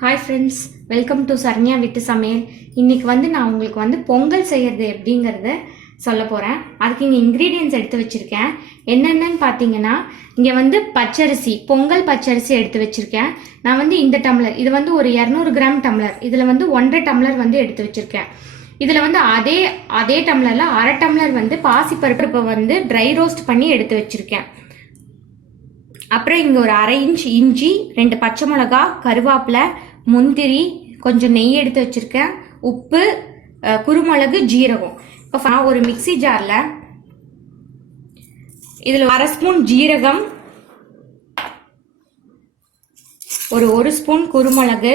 Hi friends, welcome to Saranya வீட்டு சமையல். இன்றைக்கி நான் உங்களுக்கு பொங்கல் செய்கிறது எப்படிங்கிறத சொல்ல போகிறேன். அதுக்கு இங்கே இன்க்ரீடியன்ட்ஸ் எடுத்து வச்சுருக்கேன். என்னென்னு பார்த்தீங்கன்னா, இங்கே பச்சரிசி, பொங்கல் பச்சரிசி எடுத்து வச்சுருக்கேன். நான் இந்த டம்ளர், இது ஒரு 200 கிராம் டம்ளர், இதில் 1.5 டம்ளர் எடுத்து வச்சுருக்கேன். இதில் அதே டம்ளரில் 1/2 டம்ளர் பாசிப்பருப்பை ட்ரை ரோஸ்ட் பண்ணி எடுத்து வச்சுருக்கேன். அப்புறம் இங்கே ஒரு 1/2 இன்ச் இஞ்சி, 2 பச்சை மிளகா, கருவேப்பிலை, முந்திரி, கொஞ்சம் நெய் எடுத்து வச்சுருக்கேன், உப்பு, குருமிளகு, ஜீரகம். இப்போ ஒரு மிக்சி ஜாரில் இதில் 1/2 ஸ்பூன் ஜீரகம், ஒரு ஸ்பூன் குருமிளகு,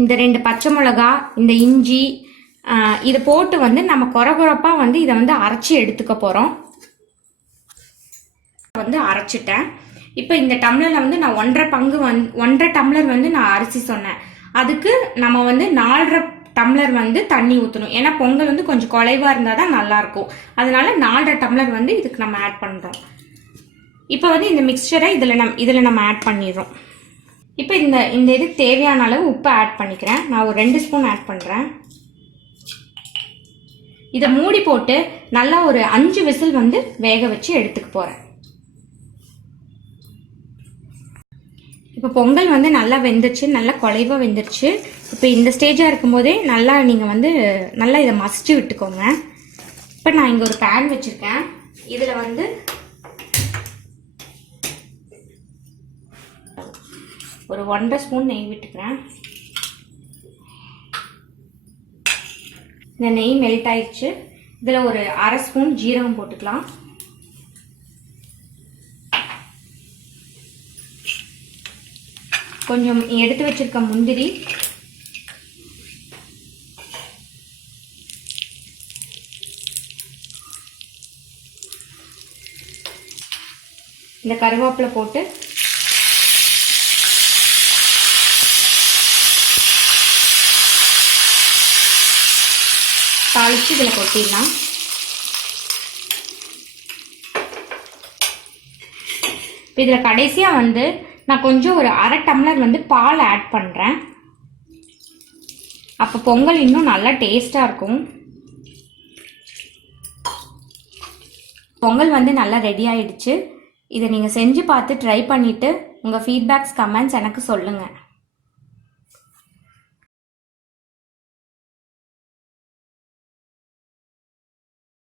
இந்த ரெண்டு பச்சை மிளகா, இந்த இஞ்சி, இதை போட்டு நம்ம கொரகொரப்பாக இதை அரைச்சி எடுத்துக்க போகிறோம். அரைச்சிட்டேன். இப்போ இந்த டம்ளரில் நான் 1.5 டம்ளர் நான் அரிசி சொன்னேன். அதுக்கு நம்ம 4.5 டம்ளர் தண்ணி ஊற்றணும். ஏன்னா பொங்கல் கொஞ்சம் குலைவாக இருந்தால் தான் நல்லாயிருக்கும். அதனால 4.5 டம்ளர் இதுக்கு நம்ம ஆட் பண்ணுறோம். இப்போ இந்த மிக்சரை இதில் நம்ம ஆட் பண்ணிடுறோம். இப்போ இந்த இதுக்கு தேவையான அளவு உப்பு ஆட் பண்ணிக்கிறேன். நான் ஒரு 2 ஸ்பூன் ஆட் பண்ணுறேன். இதை மூடி போட்டு நல்லா ஒரு 5 விசில் வேக வச்சு எடுத்துக்க போகிறேன். இப்போ பொங்கல் நல்லா வெந்துருச்சு, நல்லா குலைவாக வெந்துருச்சு. இப்போ இந்த ஸ்டேஜாக இருக்கும்போதே நல்லா நீங்கள் நல்லா இதை மசிச்சு விட்டுக்கோங்க. இப்போ நான் இங்கே ஒரு பேன் வச்சுருக்கேன். இதில் ஒரு 1.5 ஸ்பூன் நெய் விட்டுக்கிறேன். இந்த நெய் மெல்ட் ஆயிடுச்சு. இதில் ஒரு 1/2 ஸ்பூன் ஜீரகம் போட்டுக்கலாம். கொஞ்சம் எடுத்து வச்சிருக்க முந்திரி, இந்த கருவேப்பிலை போட்டு தாளிச்சு இதில் கொட்டிடலாம். இதில் கடைசியாக நான் கொஞ்சம் ஒரு 1/2 டம்ளர் பால் ஆட் பண்ணுறேன். அப்போ பொங்கல் இன்னும் நல்லா டேஸ்ட்டாக இருக்கும். பொங்கல் நல்லா ரெடி ஆயிடுச்சு. இதை நீங்கள் செஞ்சு பார்த்து ட்ரை பண்ணிவிட்டு உங்கள் ஃபீட்பேக்ஸ், கமெண்ட்ஸ் எனக்கு சொல்லுங்கள்.